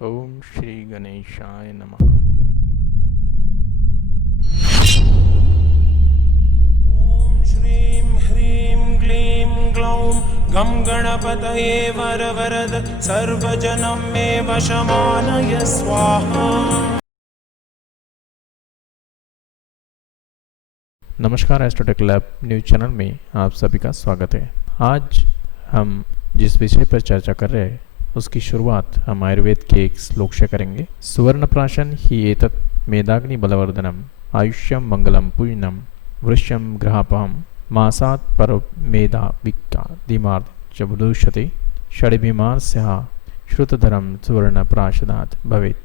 ओम श्री गणेशाय नमः। ॐ श्रीं ह्रीं क्लीं ग्लौं गं गणपतये वरवरद सर्वजनं मे वशमानय स्वाहा। नमस्कार, एस्ट्रोटेक लैब न्यूज चैनल में आप सभी का स्वागत है। आज हम जिस विषय पर चर्चा कर रहे हैं उसकी शुरुआत हम आयुर्वेद के एक श्लोक से करेंगे। सुवर्ण प्राशन ही एतत् मेदाग्नि बलवर्धनम आयुष्यम मंगलम पूजनम वृश्यम ग्रहापहम मासात पर मेधा विक्का दिमार्द चबुदुष्यते षड्भिमार स्या श्रुतधरम सुवर्ण प्राशदात भवेत।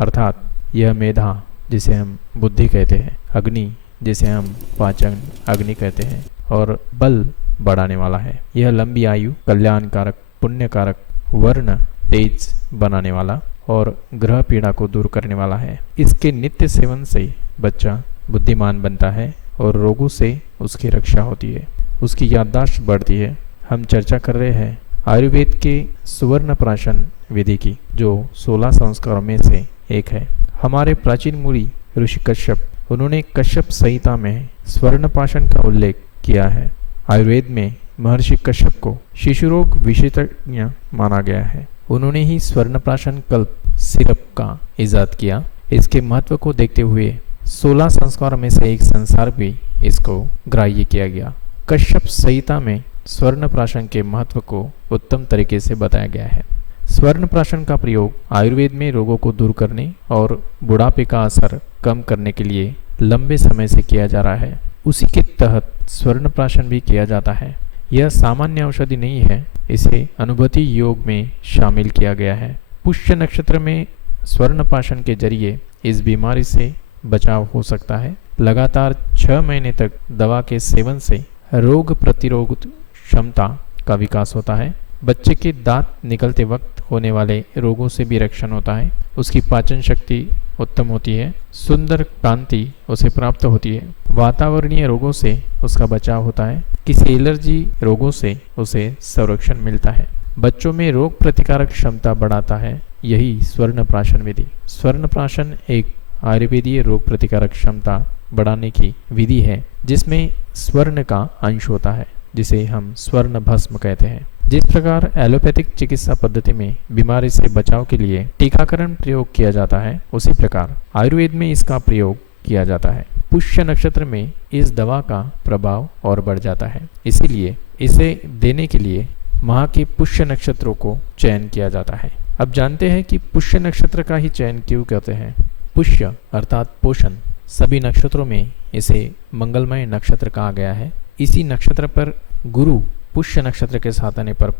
अर्थात यह मेधा जिसे हम बुद्धि कहते हैं, अग्नि जिसे हम पाचन अग्नि कहते हैं, और बल बढ़ाने वाला है। यह लंबी आयु, कल्याणकारक, पुण्यकारक, वर्ण तेज बनाने वाला और ग्रह पीड़ा को दूर करने वाला है। इसके नित्य सेवन से बच्चा बुद्धिमान बनता है और रोगों से उसकी रक्षा होती है, उसकी याददाश्त बढ़ती है। हम चर्चा कर रहे हैं आयुर्वेद के सुवर्ण प्राशन विधि की, जो 16 संस्कारों में से एक है। हमारे प्राचीन मुनि ऋषि कश्यप, उन्होंने कश्यप संहिता में स्वर्ण प्राशन का उल्लेख किया है। आयुर्वेद में महर्षि कश्यप को शिशु रोग विशेषज्ञ माना गया है। उन्होंने ही स्वर्ण प्राशन कल्प सिरप का इजाद किया। इसके महत्व को देखते हुए 16 संस्कारों में से एक संसार भी इसको ग्राह्य किया गया। कश्यप संहिता में स्वर्ण प्राशन के महत्व को उत्तम तरीके से बताया गया है। स्वर्ण प्राशन का प्रयोग आयुर्वेद में रोगों को दूर करने और बुढ़ापे का असर कम करने के लिए लंबे समय से किया जा रहा है। उसी के तहत स्वर्ण प्राशन भी किया जाता है। यह सामान्य औषधि नहीं है, इसे अनुभूति योग में शामिल किया गया है। पुष्य नक्षत्र में स्वर्ण प्राशन के जरिए इस बीमारी से बचाव हो सकता है। लगातार 6 महीने तक दवा के सेवन से रोग प्रतिरोध क्षमता का विकास होता है। बच्चे के दांत निकलते वक्त होने वाले रोगों से भी रक्षण होता है। उसकी पाचन शक्ति उत्तम होती है। सुंदर कांति उसे प्राप्त होती है। वातावरणीय रोगों से उसका बचाव होता है। किसी एलर्जी रोगों से उसे संरक्षण मिलता है। बच्चों में रोग प्रतिकारक क्षमता बढ़ाता है। यही स्वर्ण प्राशन विधि। स्वर्ण प्राशन एक आयुर्वेदीय रोग प्रतिकारक क्षमता बढ़ाने की विधि है, जिसमें स्वर्ण का अंश होता है, जिसे हम स्वर्ण भस्म कहते हैं। जिस प्रकार एलोपैथिक चिकित्सा पद्धति में बीमारी से बचाव के लिए टीकाकरण प्रयोग किया जाता है, उसी प्रकार आयुर्वेद में इसका प्रयोग किया जाता है। पुष्य नक्षत्र में इस दवा का प्रभाव और बढ़ जाता है। इसीलिए इसे देने के लिए माह के पुष्य नक्षत्रों को चयन किया जाता है। अब जानते हैं कि पुष्य नक्षत्र का ही चयन क्यों कहते हैं। पुष्य अर्थात पोषण, सभी नक्षत्रों में इसे मंगलमय नक्षत्र कहा गया है। इसी नक्षत्र पर गुरु पुष्य नक्षत्र के साथ आने पर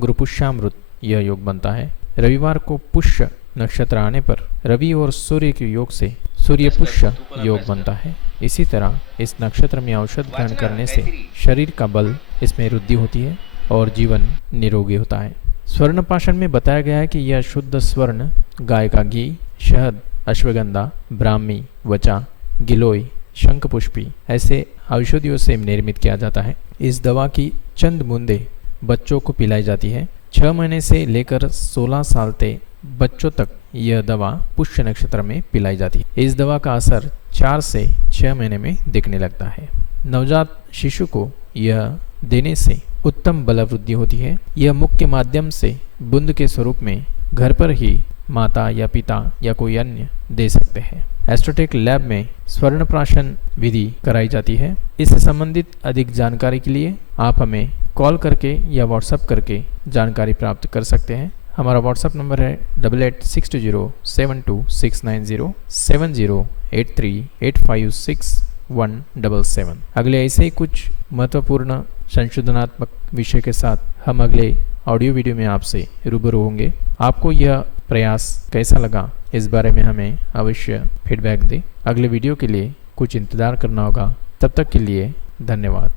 गुरु पुष्यामृत यह योग बनता है। रविवार को पुष्य नक्षत्र आने पर रवि और सूर्य के योग से सूर्य पुष्य योग बनता है। इसी तरह इस नक्षत्र में औषध ग्रहण करने से शरीर का बल इसमें वृद्धि होती है और जीवन निरोगी होता है। स्वर्ण प्राशन में बताया गया है कि यह शुद्ध स्वर्ण, गाय का घी, शहद, अश्वगंधा, ब्राह्मी, वचा, गिलोय, शंखपुष्पी ऐसे औषधियों से निर्मित किया जाता है। इस दवा की चंद बूंदें बच्चों को पिलाई जाती है। 6 महीने से लेकर 16 साल तक बच्चों तक यह दवा पुष्य नक्षत्र में पिलाई जाती है। इस दवा का असर 4 से 6 महीने में दिखने लगता है। नवजात शिशु को यह देने से उत्तम बल वृद्धि होती है। यह मुख्य माध्यम से बूंद के स्वरूप में घर पर ही माता या पिता या कोई अन्य दे सकते हैं। एस्ट्रोटेक लैब में स्वर्ण प्राशन विधि कराई जाती है। इससे संबंधित अधिक जानकारी के लिए आप हमें कॉल करके या व्हाट्सएप करके जानकारी प्राप्त कर सकते हैं। हमारा व्हाट्सएप नंबर है 88607269707083856177। अगले ऐसे ही कुछ महत्वपूर्ण संशोधनात्मक विषय के साथ हम अगले ऑडियो वीडियो में आपसे रूबरू होंगे। आपको यह प्रयास कैसा लगा, इस बारे में हमें अवश्य फीडबैक दें। अगले वीडियो के लिए कुछ इंतज़ार करना होगा। तब तक के लिए धन्यवाद।